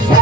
Woo!